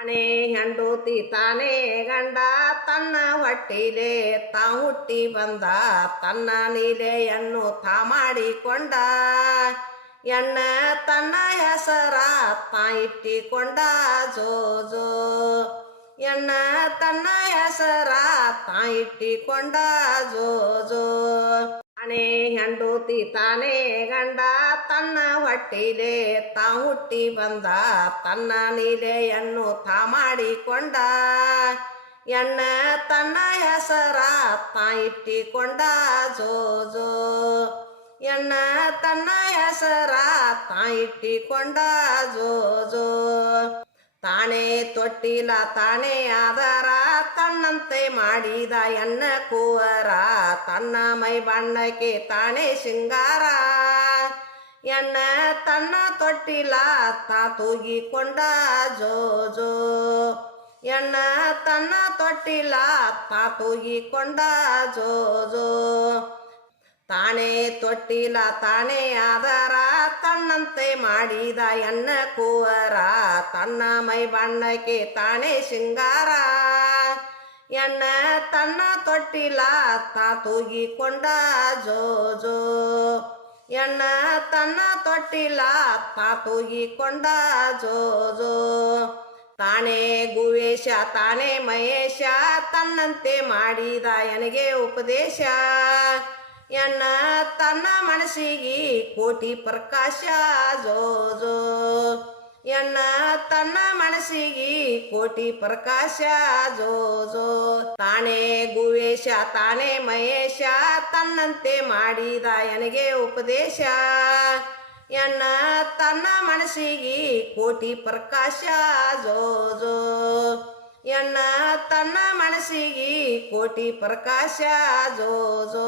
ತಾನೇ ಹೆಂಡತಿ ತಾನೇ ಗಂಡ ತನ್ನ ಹೊಟ್ಟಿಲೆ ತಾ ಹುಟ್ಟಿ ಬಂದ ತನ್ನ ನೀಲೆಯನ್ನು ತಾ ಮಾಡಿಕೊಂಡ ಎಣ್ಣ ತನ್ನ ಹೆಸರ ತಾ ಇಟ್ಟಿಕೊಂಡ ಜೋ ಜೋ ಎಣ್ಣ ತನ್ನ ಹೆಸರ ತಾ ಇಟ್ಟಿಕೊಂಡ ಜೋ ಜೋ ತಾನೇ ಹೆಂಡತಿ ತಾನೇ ಗಂಡ ತನ್ನ ಹೊಟ್ಟಿಲೆ ತಾ ಹುಟ್ಟಿ ಬಂದ ತನ್ನ ನೀಲೆಯನ್ನು ತಾ ಮಾಡಿಕೊಂಡ ಎಣ್ಣ ತನ್ನ ಹೆಸರ ತಾ ಇಟ್ಟಿಕೊಂಡ ಜೋ ಜೋ ಎಣ್ಣ ತನ್ನ ಹೆಸರ ತಾ ಇಟ್ಟಿಕೊಂಡ ಜೋ ಜೋ ತಾನೇ ತೊಟ್ಟಿಲ ತಾನೇ ಆದರ ತನ್ನಂತೆ ಮಾಡಿದ ಎಣ್ಣ ಕೂವರ ತನ್ನ ಮೈ ಬಣ್ಣಕ್ಕೆ ತಾನೇ ಸಿಂಗಾರ ಎಣ್ಣ ತನ್ನ ತೊಟ್ಟಿಲ ತಾ ತೂಗಿಕೊಂಡ ಜೋ ಜೋ ಎಣ್ಣ ತನ್ನ ತೊಟ್ಟಿಲ ತಾ ತೂಗಿಕೊಂಡ ಜೋ ಜೋ ತಾನೇ ತೊಟ್ಟಿಲ ತಾನೇ ಆದರ ತನ್ನಂತೆ ಮಾಡಿದ ಎಣ್ಣ ಕೂವರ ತನ್ನ ಮೈ ಬಣ್ಣಕ್ಕೆ ತಾನೇ ಸಿಂಗಾರ ಎಣ್ಣ ತನ್ನ ತೊಟ್ಟಿಲ ತಾ ತೂಗಿಕೊಂಡ ಜೋ ಜೋ ಎಣ್ಣ ತನ್ನ ತೊಟ್ಟಿಲ ತಾ ತೂಗಿಕೊಂಡ ಜೋ ಜೋ ತಾನೇ ಗುವೇಶ ತಾನೇ ಮಹೇಶ ತನ್ನಂತೆ ಮಾಡಿದ ಎನಗೆ ಉಪದೇಶ ಎಣ್ಣ ತನ್ನ ಮನಸ್ಸಿಗೆ ಕೋಟಿ ಪ್ರಕಾಶ ಜೋ ಜೋ ಎಣ್ಣ ತನ್ನ ಮನಸ್ಸಿಗೆ ಕೋಟಿ ಪ್ರಕಾಶ ಜೋ ಜೋ ತಾನೇ ಗುವೇಶ ತಾನೇ ಮಹೇಶ ತನ್ನಂತೆ ಮಾಡಿದ ಎನಗೆ ಉಪದೇಶ ಎಣ್ಣ ತನ್ನ ಮನಸ್ಸಿಗೆ ಕೋಟಿ ಪ್ರಕಾಶ ಜೋ ಜೋ ಎಣ್ಣ ತನ್ನ ಮನಸ್ಸಿಗೆ ಕೋಟಿ ಪ್ರಕಾಶ ಜೋ ಜೋ